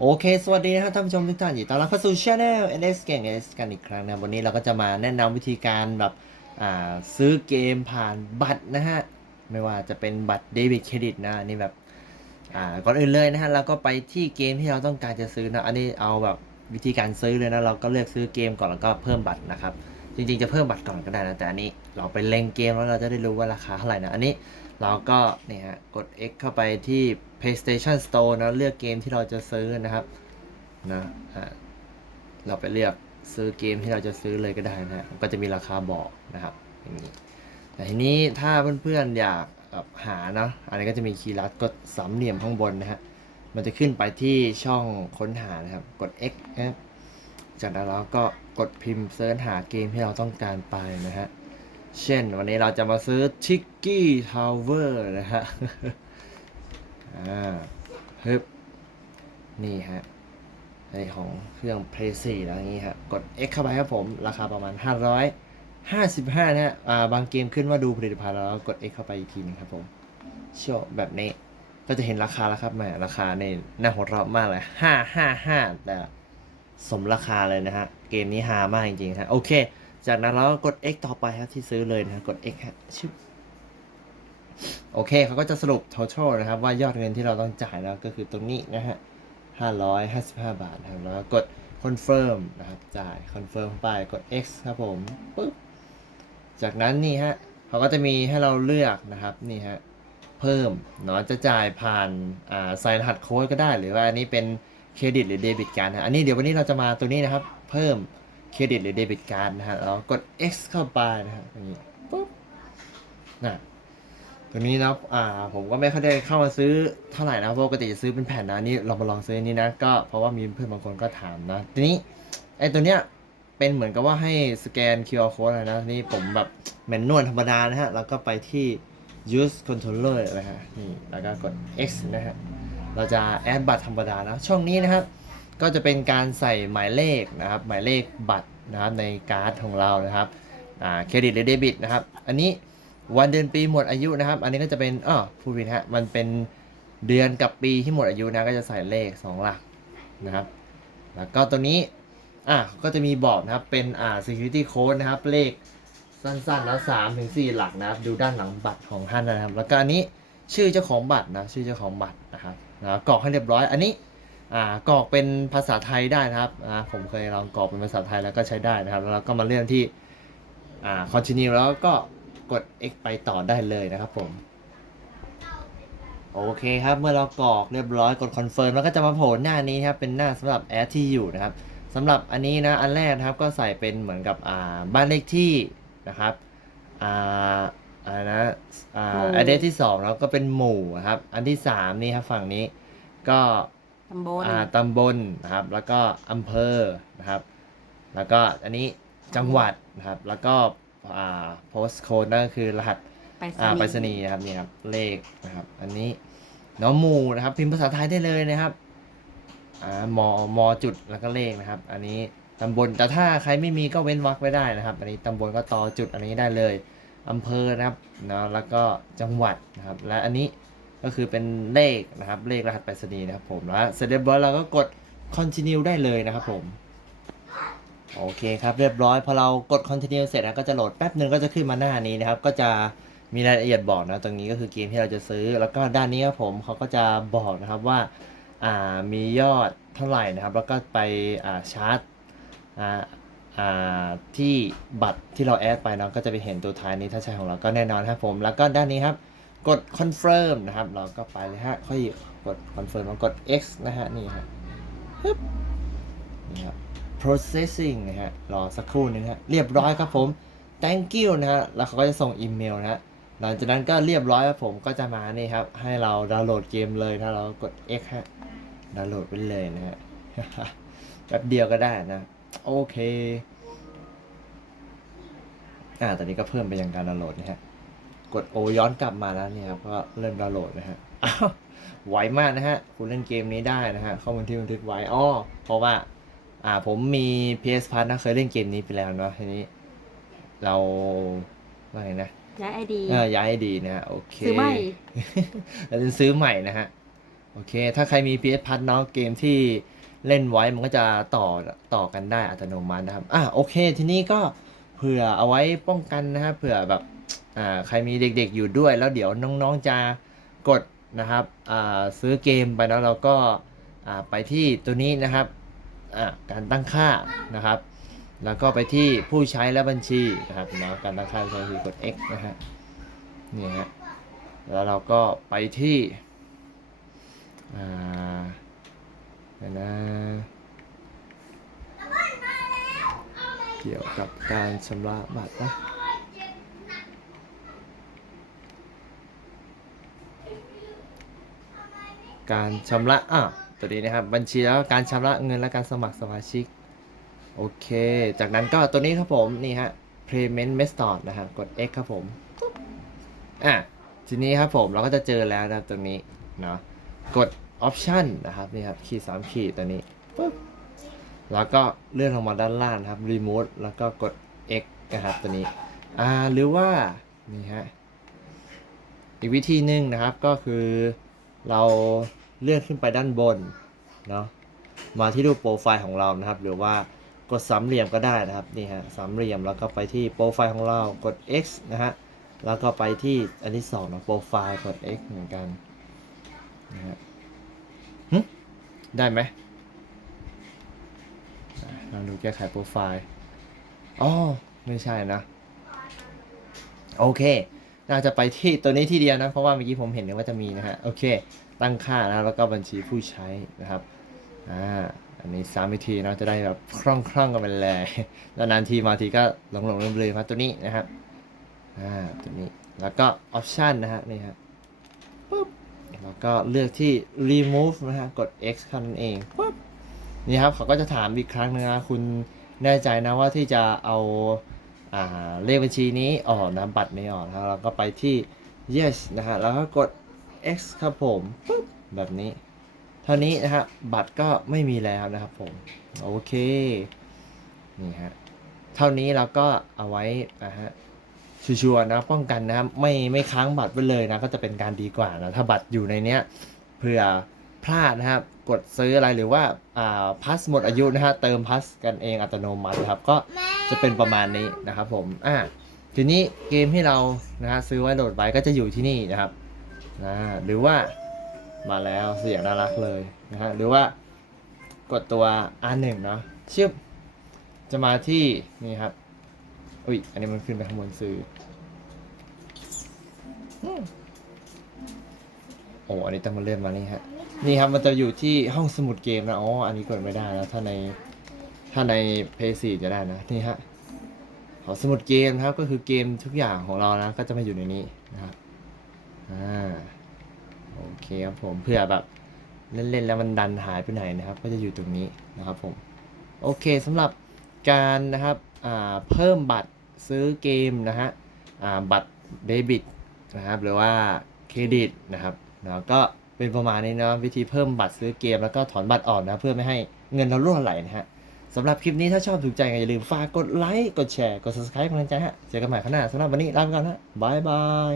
โอเค สวัสดีนะครับท่านผู้ชมทุกท่านยินดีต้อนรับเข้าสู่ช anel NS เก่ง NS กันอีกครั้งนะครับวันนี้เราก็จะมาแนะนำวิธีการแบบซื้อเกมผ่านบัตรนะฮะ ไม่ว่าจะเป็นบัตรเดบิตเครดิตนะนี่แบบก่อนอื่นเลยนะฮะเราก็ไปที่เกมที่เราต้องการจะซื้อนะ อันนี้เอาแบบวิธีการซื้อเลยนะ เราก็เลือกซื้อเกมก่อนแล้วก็เพิ่มบัตรนะครับ จริงๆจะเพิ่มบัตรก่อนก็ได้นะ แต่อันนี้เราไปเล็งเกมแล้วเราจะได้รู้ว่าราคาเท่าไหร่นะ อันนี้ เราก็เนี่ยฮะกด X เข้าไปที่ PlayStation Store นะเลือกเกมที่เราจะซื้อนะครับนะอ่าเราไปเลือกซื้อเกมที่เราจะซื้อเลยก็ได้นะฮะก็จะมีราคาบอกนะครับอย่างนี้แต่ทีนี้ถ้าเพื่อนๆอยากแบบหาะอันนี้ก็จะมีคีย์ลัดกดสามเหลี่ยมข้างบนนะฮะมันจะขึ้นไปที่ช่องค้นหานะครับ กด X นะครับจากนั้นเราก็กดพิมพ์เซิร์ชหาเกมที่เราต้องการไปนะฮะ เช่นวันนี้เราจะมาซื้อ Tiki Tower นะฮะ อ่าฮึบนี่ฮะในของเครื่อง Play 4แล้วอย่างนี้ครับกด X เข้าไปครับผม ราคาประมาณ 555นะฮะ อ่า บางเกมขึ้นว่าดูผลิตภัณฑ์แล้วกด X เข้าไปอีกทีหนึงครับผมเชื่อแบบนี้ ก็จะเห็นราคาแล้วครับแหมราคาในหน้าหัวเราะมากเลย 555แต่สมราคาเลยนะฮะ เกมนี้ฮามากจริงๆฮะ โอเค จากนั้นเรากด X ต่อไปครับที่ซื้อเลยนะกด X ฮะชิบโอเคเขาก็จะสรุป total นะครับ ว่ายอดเงินที่เราต้องจ่ายแล้วก็คือตรงนี้นะฮะ555 บาทนะครับแล้วก็กด confirm นะครับ จ่าย confirm ไปกด x ครับผมปึ๊บจากนั้นนี่ฮะเขาก็จะมีให้เราเลือกนะครับนี่ฮะเพิ่มเนาะจะจ่ายผ่านอ่าใส่รหัสโค้ดก็ได้ หรือว่าอันนี้เป็นเครดิตหรือเดบิตการนะอันนี้เดี๋ยววันนี้เราจะมาตัวนี้นะครับ เพิ่ม เครดิตหรือเดบิตการ์ดนะฮะแล้วกด x เข้าไปนะครับอย่างนี้ปึ๊บนะตัวนี้นะอ่าผมก็ไม่ค่อยได้เข้ามาซื้อเท่าไหร่นะเพราะปกติจะซื้อเป็นแผ่นนะนี่เรามาลองซื้ออันนี้นะก็เพราะว่ามีเพื่อนบางคนก็ถามนะทีนี้ไอ้ตัวเนี้ยเป็นเหมือนกับว่าให้สแกน QR code นะนี่ผมแบบเหมือนนวดธรรมดานะฮะแล้วก็ไปที่ use controller นะฮะนี่แล้วก็กด X นะฮะเราจะแอดบัตรธรรมดานะช่องนี้นะครับก็จะเป็นการใส่หมายเลขนะครับหมายเลขบัตร นะครับในการ์ดของเรานะครับอ่าเครดิตหรือเดบิตนะครับ อันนี้วันเดือนปีหมดอายุนะครับ อันนี้ก็จะเป็นอ้อผู้ผิดฮะมันเป็นเดือนกับปีที่หมดอายุนะก็จะใส่เลข 2 หลักนะครับ แล้วก็ตัวนี้อะก็จะมีบอกนะครับเป็นอ่า security code นะครับ เลขสั้นๆแล้ว3ถึง4หลักนะครับ ดูด้านหลังบัตรของท่านนะครับ แล้วก็อันนี้ชื่อเจ้าของบัตรนะชื่อเจ้าของบัตรนะครับนะกรอกให้เรียบร้อยอันนี้ อ่ากรอกเป็นภาษาไทยได้นะครับอ่าผมเคยลองกรอกเป็นภาษาไทยแล้วก็ใช้ได้นะครับ แล้วเราก็มาเลื่อนที่อ่า continue แล้วก็กด X ไปต่อได้เลยนะครับผมโอเคครับเมื่อเรากรอกเรียบร้อยกด confirm แล้วก็จะมาโผล่หน้านี้ครับเป็นหน้าสำหรับแอดที่อยู่นะครับสำหรับอันนี้นะอันแรกนะครับก็ใส่เป็นเหมือนกับอ่าบ้านเลขที่นะครับอ่าอ่านะอ่าหมู่ address ที่สองแล้วก็เป็นหมู่ครับอันที่สามนี่ครับฝั่งนี้ก็ ตำบลอ่าตำบลนะครับ แล้วก็อำเภอนะครับ แล้วก็อันนี้จังหวัดนะครับ แล้วก็อ่า post code นั่นก็คือรหัสไปอ่าไปรษณีย์นะครับนี่ครับเลขนะครับ อันนี้น้องหมูนะครับ พิมพ์ภาษาไทยได้เลยนะครับอ่ามมจุดแล้วก็เลขนะครับ อันนี้ตำบลแต่ถ้าใครไม่มีก็เว้นวรรคไว้ได้นะครับ อันนี้ตำบลก็ต่อจุดอันนี้ได้เลยอำเภอนะครับเนาะแล้วก็จังหวัดนะครับ และอันนี้ ก็คือเป็นเลขนะครับ เลขรหัสไปรษณีย์นะครับผมแล้วเสร็จเรียบร้อยเราก็กด continue ได้เลยนะครับผมโอเคครับเรียบร้อยพอเรากด continue เสร็จนะก็จะโหลดแป๊บหนึ่งก็จะขึ้นมาหน้านี้นะครับ ก็จะมีรายละเอียดบอกนะตรงนี้ก็คือเกมที่เราจะซื้อ แล้วก็ด้านนี้ครับผมเขาก็จะบอกนะครับว่าอ่ามียอดเท่าไหร่นะครับ แล้วก็ไปอ่าชาร์จอ่าอ่าที่บัตรที่เราแอดไปเนาะก็จะไปเห็นตัวท้ายนี้ถ้าใช่ของเราก็แน่นอนครับผมแล้วก็ด้านนี้ครับ กด confirm นะครับ เราก็ไปเลยฮะ ค่อยกด confirm แล้วกด x นะฮะ นี่ฮะปึ๊บนี่ครับ processing นะฮะ รอสักครู่นึงฮะ เรียบร้อยครับผม thank you นะฮะ แล้วเขาก็จะส่งอีเมลนะฮะ หลังจากนั้นก็เรียบร้อยครับผมก็จะมานี่ครับ ให้เราดาวน์โหลดเกมเลยถ้าเรากด X ฮะ ดาวน์โหลดไปเลยนะฮะแป๊บเดียวก็ได้นะ โอเค อ่าตอนนี้ก็เพิ่มไปยังการดาวน์โหลดนะฮะ กดโอย้อนกลับมาแล้วเนี่ยครับก็เริ่มดาวน์โหลดนะฮะอ้าวไวมากนะฮะ คุณเล่นเกมนี้ได้นะฮะ ข้อมูลที่บันทึกไว้อ้อเพราะว่า อ่า ผมมี PS Plus นะเคยเล่นเกมนี้ไปแล้วเนาะ ทีนี้ เราว่าไงนะ ย้ายไอดีเออย้ายให้ดีนะฮะ โอเค ซื้อใหม่เราจะซื้อใหม่นะฮะ โอเค ถ้าใครมี PS พัทเนาะ เกมที่เล่นไว้มันก็จะต่อ ต่อกันได้อัตโนมัตินะครับ อะโอเค ทีนี้ก็เผื่อเอาไว้ป้องกันนะครับเผื่อแบบอ่า ใครมีเด็กๆอยู่ด้วย แล้วเดี๋ยวน้องๆจะกดนะครับซื้อเกมไปแล้วเราก็ไปที่ตัวนี้นะครับการตั้งค่านะครับ แล้วก็ไปที่ผู้ใช้และบัญชีนะครับเนาะการตั้งค่าผู้ใช้บัญชีกด X นะฮะนี่ฮะแล้วเราก็ไปที่อ่านะเกี่ยวกับการชำระบัตรนะ การชำระอะตัวนี้นะครับบัญชีแล้วการชำระเงินและการสมัครสมาชิกโอเค จากนั้นก็ตัวนี้ครับผมนี่ฮะ payment method นะฮะกด X ครับผมอะทีนี้ครับผมเราก็จะเจอแล้วนะครับตรงนี้เนาะกด option นะครับนี่ครับขีดสามขีดตัวนี้ปุ๊บแล้วก็เลื่อนลงมาด้านล่างครับ remote แล้วก็กด X นะครับตัวนี้อ่าหรือว่านี่ฮะอีกวิธีหนึ่งนะครับก็คือ เราเลื่อนขึ้นไปด้านบนเนาะมาที่รูปโปรไฟล์ของเรานะครับ หรือว่ากดสามเหลี่ยมก็ได้นะครับนี่ฮะสามเหลี่ยมแล้วก็ไปที่โปรไฟล์ของเรากด X นะฮะแล้วก็ไปที่อันที่สองนะโปรไฟล์กด X เหมือนกันนะฮะหึได้ไหมลองดูแก้ไขโปรไฟล์อ๋อไม่ใช่นะ โอเค น่าจะไปที่ตัวนี้ที่เดียวนะ เพราะว่าเมื่อกี้ผมเห็นว่าจะมีนะฮะ โอเค ตั้งค่านะแล้วก็บัญชีผู้ใช้นะครับ อ่า อันนี้สามวิธีนะจะได้แบบคล่องคล่องกันไปเลยนานทีมาทีก็หลงหลงลืมลืมๆมาตัวนี้นะครับ อ่า ตัวนี้ แล้วก็ออปชันนะฮะ นี่ฮะปุ๊บ แล้วก็เลือกที่ remove นะฮะ กด X เท่านั้นเองปุ๊บ นี่ครับเขาก็จะถามอีกครั้งนึงนะ คุณแน่ใจนะว่าที่จะเอา เลขบัญชีนี้ออกนะบัตรนี้ออกนะเราก็ไปที่ yes นะฮะแล้วก็กด x ครับผมปุ๊บแบบนี้ เท่านี้นะฮะบัตรก็ไม่มีแล้วนะครับผม โอเค นี่ฮะ เท่านี้เราก็เอาไว้นะฮะชัวร์นะป้องกันนะไม่ไม่ค้างบัตรไว้เลยนะก็จะเป็นการดีกว่านะถ้าบัตรอยู่ในเนี้ยเผื่อ พลาดนะครับ กดซื้ออะไรหรือว่าอ่าพัสหมดอายุนะฮะเติมพัสกันเองอัตโนมัติครับ ก็จะเป็นประมาณนี้นะครับผมอ่าทีนี้เกมที่เรานะฮะซื้อไว้โหลดไว้ก็จะอยู่ที่นี่นะครับนะหรือว่ามาแล้วเสียงน่ารักเลยนะฮะหรือว่ากดตัว R1 เนาะชึบจะมาที่นี่ครับอุ้ยอันนี้มันขึ้นไปข้างบนซื้อ โอ้อันนี้ต้องมาเลื่อนมานี่ฮะนี่ครับมันจะอยู่ที่ห้องสมุดเกมนะอ๋ออันนี้กดไม่ได้นะถ้าในถ้าใน p 4จะได้นะนี่ฮะขอสมุดเกมครับก็คือเกมทุกอย่างของเรานะ ก็จะมาอยู่ในนี้นะครับอ่าโอเคครับผมเพื่อแบบเล่นๆแล้วมันดันหายไปไหนนะครับ ก็จะอยู่ตรงนี้นะครับผมโอเคสำหรับการนะครับอ่าเพิ่มบัตรซื้อเกมนะฮะอ่าบัตรเดบิตนะครับหรือว่าเครดิตนะครับ แล้วก็เป็นประมาณนี้นะวิธีเพิ่มบัตรซื้อเกมแล้วก็ถอนบัตรออกนะเพื่อไม่ให้เงินเราล่วไหลนะฮะสำหรับคลิปนี้ถ้าชอบถูกใจก็อย่าลืมฝากกดไลค์กดแชร์กด subscribe กำลังใจฮะเจอกันใหม่ข้างหน้าสำหรับวันนี้ลาไปก่อนฮะบายบาย